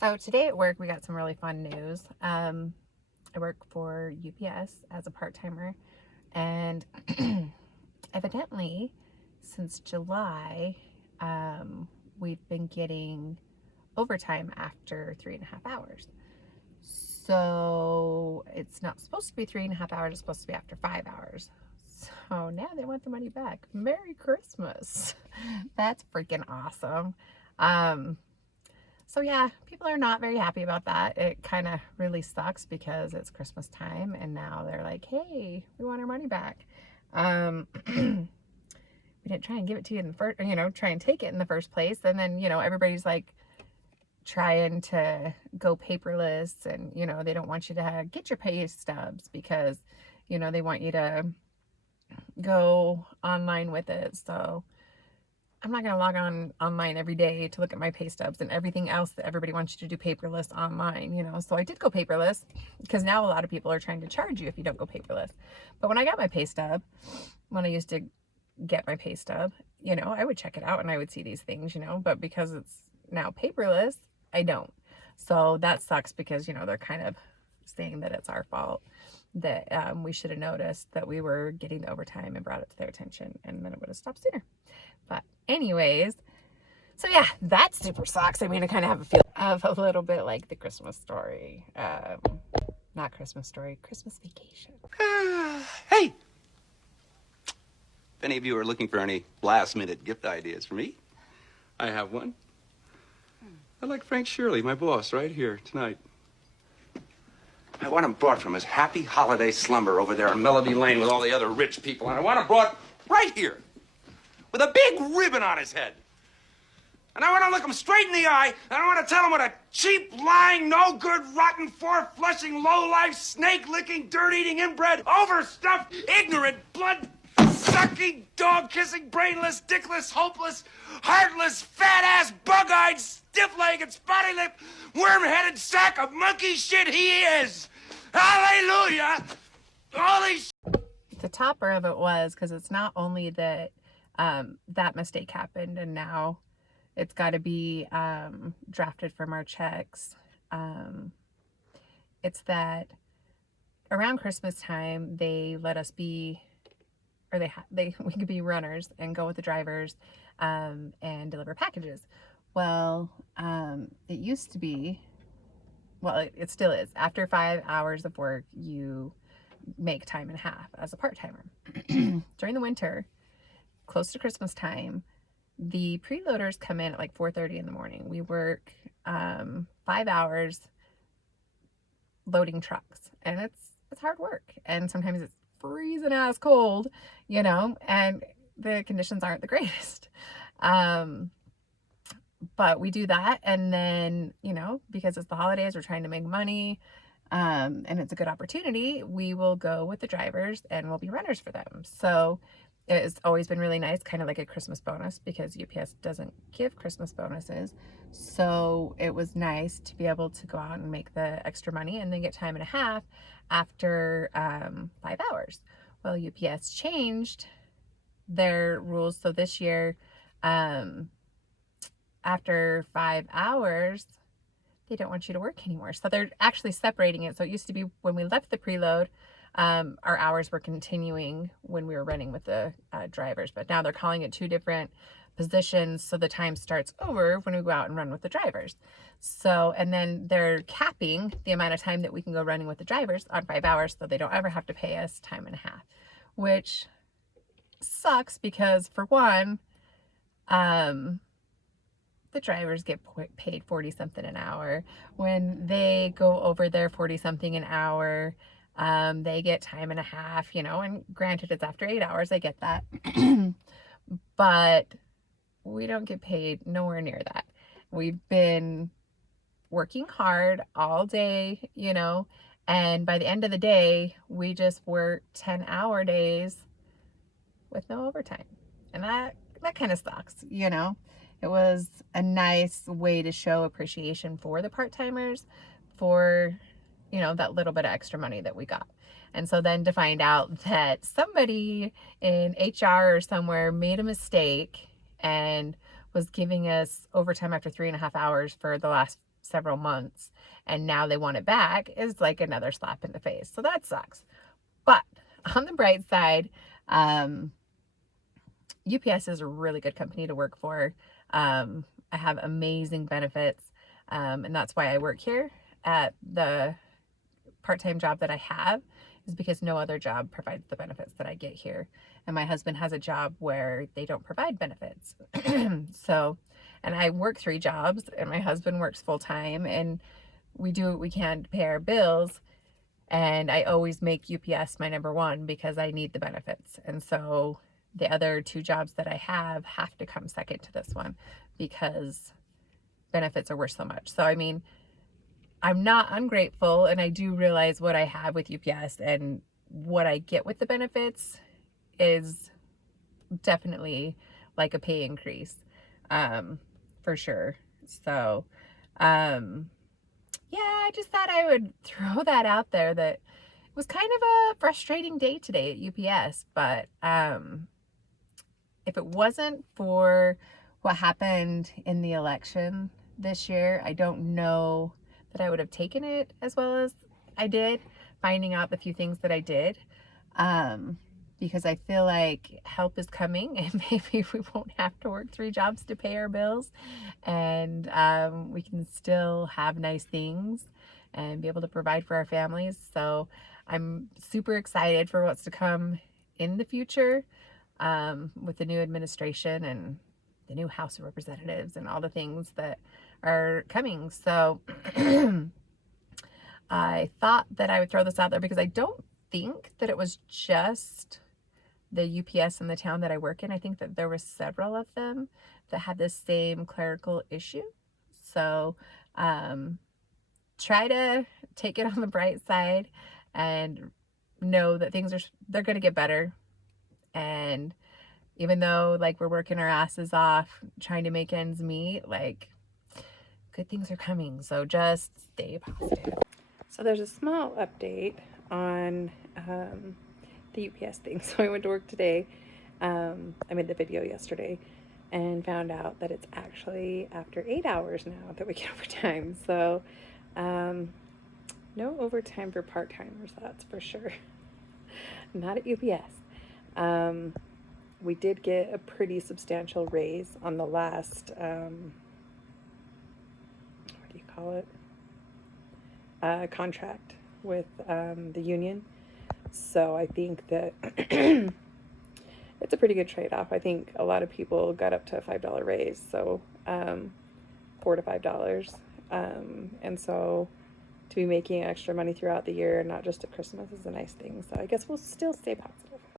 So today at work, we got some really fun news. I work for UPS as a part-timer, and evidently, since July, we've been getting overtime after 3.5 hours. So it's not supposed to be 3.5 hours, it's supposed to be after 5 hours. So now they want the money back. Merry Christmas. That's freaking awesome. So yeah, people are not very happy about that. It kind of really sucks because it's Christmas time and now they're like, hey, we want our money back. We didn't try and give it to you in the first, try and take it in the first place. And then, everybody's like trying to go paperless, and, they don't want you to get your pay stubs because, they want you to go online with it. So I'm not going to log online every day to look at my pay stubs and everything else that everybody wants you to do paperless online, So I did go paperless because now a lot of people are trying to charge you if you don't go paperless. But when I got my pay stub, when I used to get my pay stub, I would check it out and I would see these things, but because it's now paperless, I don't. So that sucks because, they're kind of saying that it's our fault, that we should have noticed that we were getting the overtime and brought it to their attention, and then it would have stopped sooner. But anyways, so yeah, that super sucks. I mean, I kind of have a feel of a little bit like the Christmas Story. Not Christmas Story, Christmas Vacation. Hey! If any of you are looking for any last-minute gift ideas for me, I have one. I like Frank Shirley, my boss, right here tonight. I want him brought from his happy holiday slumber over there on Melody Lane with all the other rich people, and I want him brought right here with a big ribbon on his head. And I want to look him straight in the eye, and I want to tell him what a cheap, lying, no-good, rotten, four-flushing, low-life, snake-licking, dirt-eating, inbred, overstuffed, ignorant, blood-sucking, dog-kissing, brainless, dickless, hopeless, heartless, fat-ass, bug-eyed, stiff-legged, spotty-lipped, worm-headed sack of monkey shit he is. Hallelujah! Holy shit! The topper of it was, because it's not only that that mistake happened and now it's got to be drafted from our checks. It's that around Christmas time, they let us be, or we could be runners and go with the drivers and deliver packages. Well, it used to be, well, it still is. After 5 hours of work, you make time and a half as a part-timer. During the winter, close to Christmas time, the preloaders come in at like 4:30 in the morning. We work 5 hours loading trucks, and it's hard work, and sometimes it's freezing ass cold, and the conditions aren't the greatest. But we do that, and then, because it's the holidays, we're trying to make money, and it's a good opportunity, we will go with the drivers and we'll be runners for them. So it's always been really nice, kind of like a Christmas bonus, because UPS doesn't give Christmas bonuses. So it was nice to be able to go out and make the extra money and then get time and a half after 5 hours. Well, UPS changed their rules. So this year, after 5 hours, they don't want you to work anymore. So they're actually separating it. So it used to be when we left the preload, our hours were continuing when we were running with the drivers, but now they're calling it two different positions. So the time starts over when we go out and run with the drivers. So, and then they're capping the amount of time that we can go running with the drivers on 5 hours, so they don't ever have to pay us time and a half, which sucks because, for one, the drivers get paid 40 something an hour. When they go over their 40 something an hour, they get time and a half, and granted it's after 8 hours, I get that. But we don't get paid nowhere near that. We've been working hard all day, and by the end of the day, we just work 10-hour days with no overtime. And that kind of sucks, It was a nice way to show appreciation for the part-timers for, that little bit of extra money that we got. And so then to find out that somebody in HR or somewhere made a mistake and was giving us overtime after 3.5 hours for the last several months, and now they want it back is like another slap in the face. So that sucks. But on the bright side, UPS is a really good company to work for. I have amazing benefits, and that's why I work here at the part-time job that I have, is because no other job provides the benefits that I get here. And my husband has a job where they don't provide benefits. So, and I work 3 jobs, and my husband works full-time, and we do what we can to pay our bills. And I always make UPS my number one because I need the benefits. And so the other 2 jobs that I have to come second to this one because benefits are worth so much. So, I mean, I'm not ungrateful, and I do realize what I have with UPS, and what I get with the benefits is definitely like a pay increase, for sure. So, yeah, I just thought I would throw that out there, that it was kind of a frustrating day today at UPS, but if it wasn't for what happened in the election this year, I don't know that I would have taken it as well as I did, finding out the few things that I did, because I feel like help is coming, and maybe we won't have to work 3 jobs to pay our bills, and we can still have nice things and be able to provide for our families. So I'm super excited for what's to come in the future, with the new administration and the new House of Representatives and all the things that are coming. So I thought that I would throw this out there because I don't think that it was just the UPS in the town that I work in. I think that there were several of them that had this same clerical issue. So try to take it on the bright side and know that they're going to get better. And even though like we're working our asses off trying to make ends meet, like good things are coming. So just stay positive. So there's a small update on the UPS thing. So I went to work today. I made the video yesterday and found out that it's actually after 8 hours now that we get overtime. So no overtime for part-timers, that's for sure. Not at UPS. We did get a pretty substantial raise on the last, what do you call it? Contract with the union. So I think that it's a pretty good trade-off. I think a lot of people got up to a $5 raise, so $4 to $5. And so to be making extra money throughout the year, not just at Christmas, is a nice thing. So I guess we'll still stay positive.